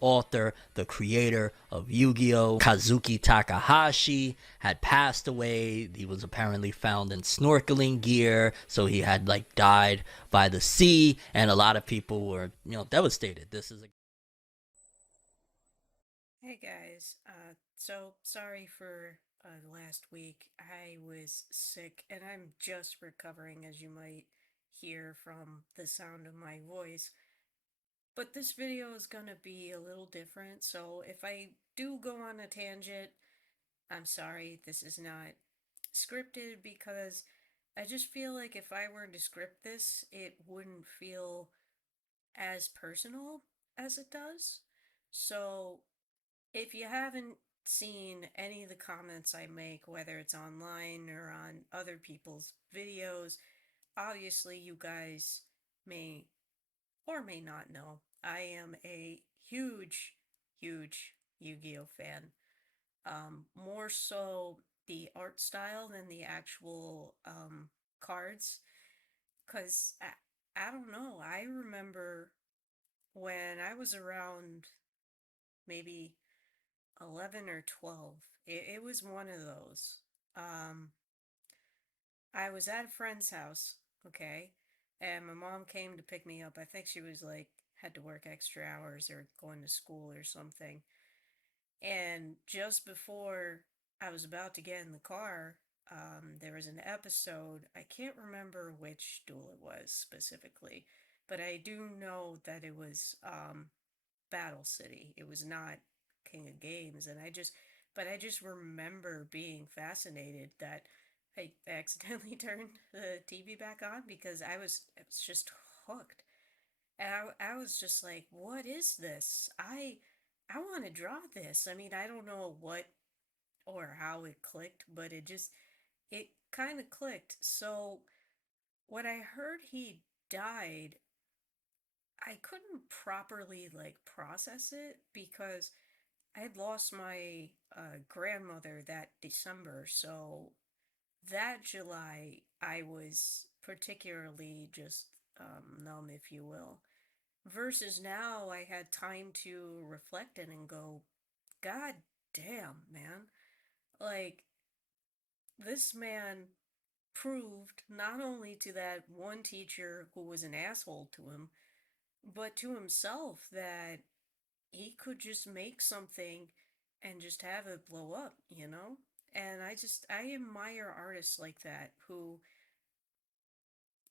author, the creator of Yu-Gi-Oh, Kazuki Takahashi, had passed away. He was apparently found in snorkeling gear, so he had like died by the sea, and a lot of people were, devastated. This is a Hey guys, so sorry for last week. I was sick and I'm just recovering, as you might hear from the sound of my voice. But this video is gonna be a little different, so if I do go on a tangent, I'm sorry. This is not scripted because I just feel like if I were to script this, it wouldn't feel as personal as it does. So if you haven't seen any of the comments I make, whether it's online or on other people's videos, obviously you guys may or may not know I am a huge, huge Yu-Gi-Oh fan. More so the art style than the actual cards. Because I don't know, I remember when I was around maybe 11 or 12. It was one of those. Um, I was at a friend's house, okay, and my mom came to pick me up. I think she was like, had to work extra hours or going to school or something. And just before I was about to get in the car, there was an episode. I can't remember which duel it was specifically, but I do know that it was Battle City. It was not King of Games, and but I just remember being fascinated that I accidentally turned the TV back on because I was just hooked, and I was just like, what is this? I want to draw this. I mean, I don't know what or how it clicked, but it kind of clicked. So when I heard he died, I couldn't properly like process it because I had lost my grandmother that December, so that July I was particularly just numb, if you will. Versus now I had time to reflect it and go, God damn, man. Like, this man proved not only to that one teacher who was an asshole to him, but to himself that he could just make something and just have it blow up, you know? And I admire artists like that who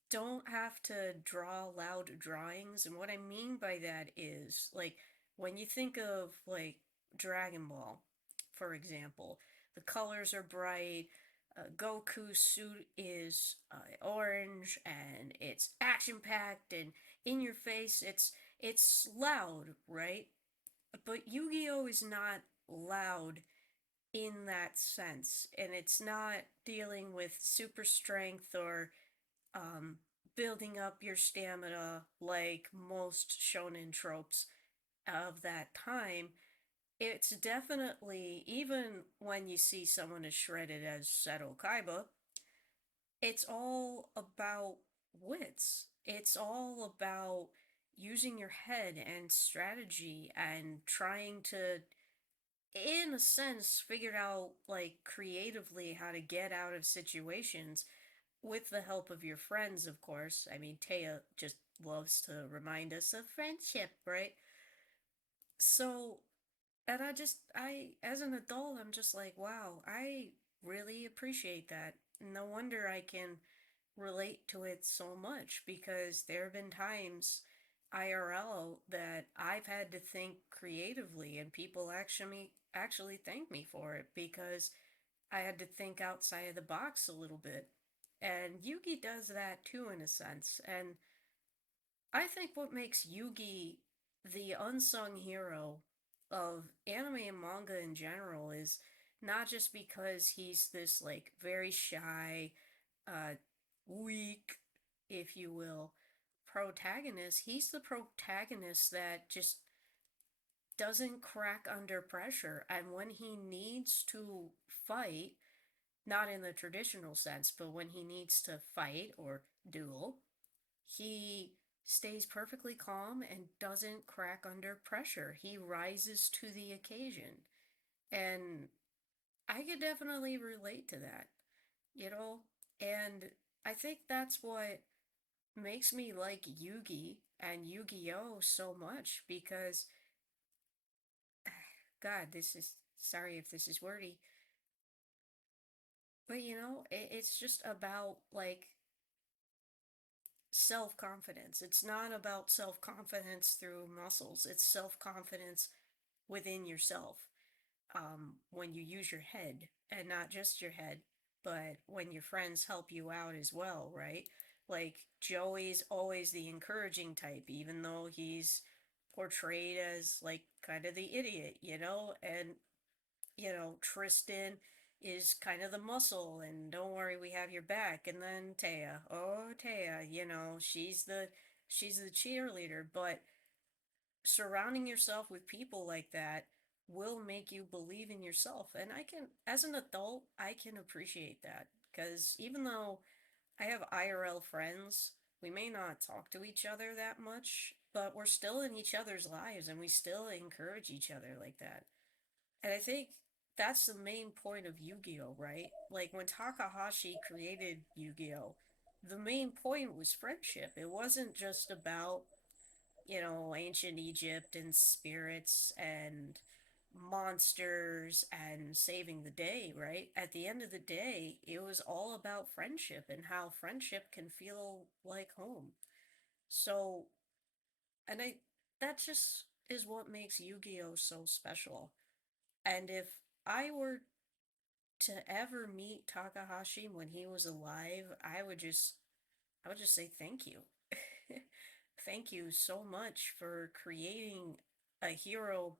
don't have to draw loud drawings. And what I mean by that is, like, when you think of, like, Dragon Ball, for example, the colors are bright. Goku's suit is orange and it's action packed and in your face. It's loud, right? But Yu-Gi-Oh is not loud in that sense, and it's not dealing with super strength or um, building up your stamina like most shonen tropes of that time. It's definitely, even when you see someone as shredded as Seto Kaiba, it's all about wits. It's all about using your head and strategy and trying to, in a sense, figure out, like, creatively how to get out of situations with the help of your friends, of course. I mean, Taya just loves to remind us of friendship, right? So, and as an adult, I'm just like, wow, I really appreciate that. No wonder I can relate to it so much because there have been times IRL that I've had to think creatively and people actually thank me for it because I had to think outside of the box a little bit. And Yugi does that too, in a sense. And I think what makes Yugi the unsung hero of anime and manga in general is not just because he's this, like, very shy, uh, weak, if you will, protagonist. He's the protagonist that just doesn't crack under pressure. And when he needs to fight, not in the traditional sense, but when he needs to fight or duel, he stays perfectly calm and doesn't crack under pressure. He rises to the occasion. And I could definitely relate to that, you know? And I think that's what makes me like Yugi and Yu-Gi-Oh so much because, God, this is, sorry if this is wordy, but it's just about like self confidence. It's not about self confidence through muscles, it's self confidence within yourself. When you use your head, and not just your head, but when your friends help you out as well, right? Like Joey's always the encouraging type, even though he's portrayed as like kind of the idiot, and Tristan is kind of the muscle and don't worry, we have your back. And then Taya, oh Taya, she's the cheerleader, but surrounding yourself with people like that will make you believe in yourself. And I can, as an adult, I can appreciate that because even though I have IRL friends, we may not talk to each other that much, but we're still in each other's lives and we still encourage each other like that. And I think that's the main point of Yu-Gi-Oh, right? Like when Takahashi created Yu-Gi-Oh, the main point was friendship. It wasn't just about, ancient Egypt and spirits and monsters and saving the day, right? At the end of the day, it was all about friendship and how friendship can feel like home. So, and I that just is what makes Yu-Gi-Oh so special. And if I were to ever meet Takahashi when he was alive, I would just say thank you. Thank you so much for creating a hero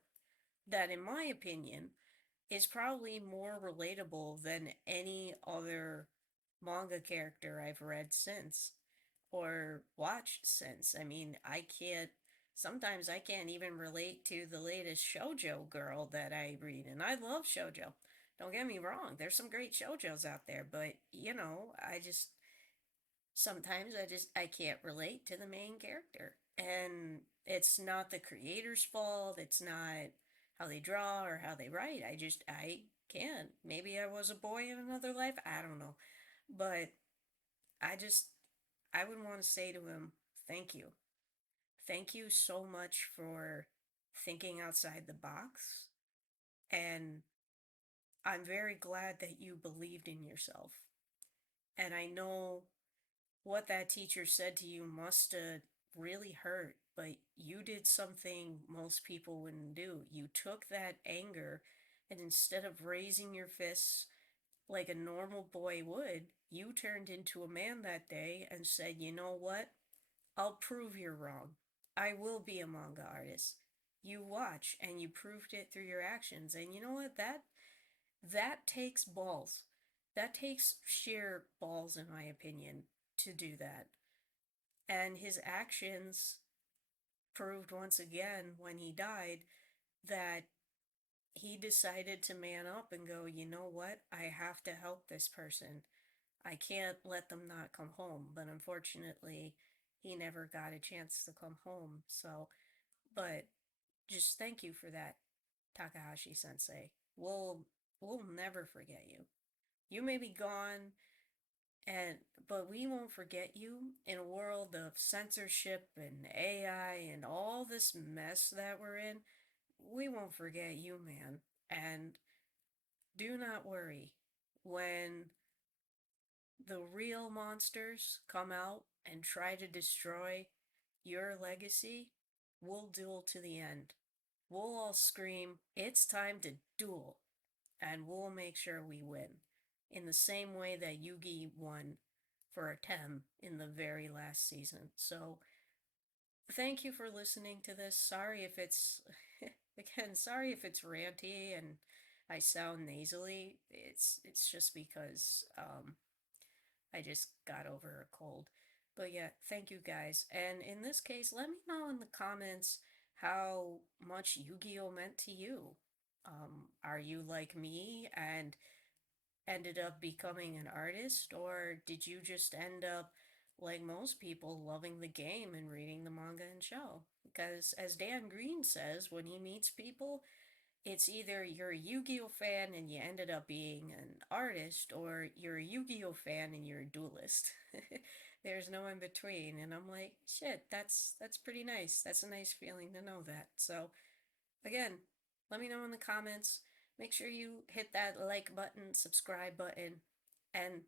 that, in my opinion, is probably more relatable than any other manga character I've read since or watched since. I mean, sometimes I can't even relate to the latest shoujo girl that I read, and I love shoujo. Don't get me wrong, there's some great shoujos out there, but sometimes I can't relate to the main character. And it's not the creator's fault, it's not how they draw or how they write. I can't. Maybe I was a boy in another life, I don't know. But I just I would want to say to him, thank you. Thank you so much for thinking outside the box. And I'm very glad that you believed in yourself. And I know what that teacher said to you must have really hurt, but you did something most people wouldn't do. You took that anger and instead of raising your fists like a normal boy would, you turned into a man that day and said, you know what? I'll prove you're wrong. I will be a manga artist. You watch, and you proved it through your actions. And you know what? That takes balls. That takes sheer balls, in my opinion, to do that. And his actions proved once again when he died that he decided to man up and go, you know what? I have to help this person. I can't let them not come home. But unfortunately, he never got a chance to come home. So, but just thank you for that, Takahashi sensei. We'll never forget you. You may be gone, and but we won't forget you in a world of censorship and AI and all this mess that we're in. We won't forget you, man. And do not worry. When the real monsters come out and try to destroy your legacy, we'll duel to the end. We'll all scream, it's time to duel, and we'll make sure we win. In the same way that Yugi won for Atem in the very last season. So, thank you for listening to this. Sorry if it's, again, sorry if it's ranty and I sound nasally. It's just because I just got over a cold. But yeah, thank you guys. And in this case, let me know in the comments how much Yu-Gi-Oh meant to you. Are you like me and ended up becoming an artist, or did you just end up like most people, loving the game and reading the manga and show. Because as Dan Green says, when he meets people, it's either you're a Yu-Gi-Oh fan and you ended up being an artist, or you're a Yu-Gi-Oh fan and you're a duelist. There's no in between, and I'm like, shit, that's pretty nice. That's a nice feeling to know that. So again, let me know in the comments. Make sure you hit that like button, subscribe button, and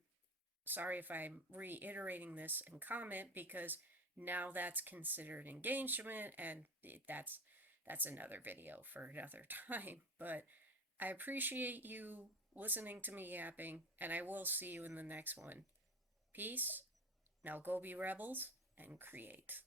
sorry if I'm reiterating this and comment because now that's considered engagement and that's another video for another time. But I appreciate you listening to me yapping, and I will see you in the next one. Peace. Now go be rebels and create.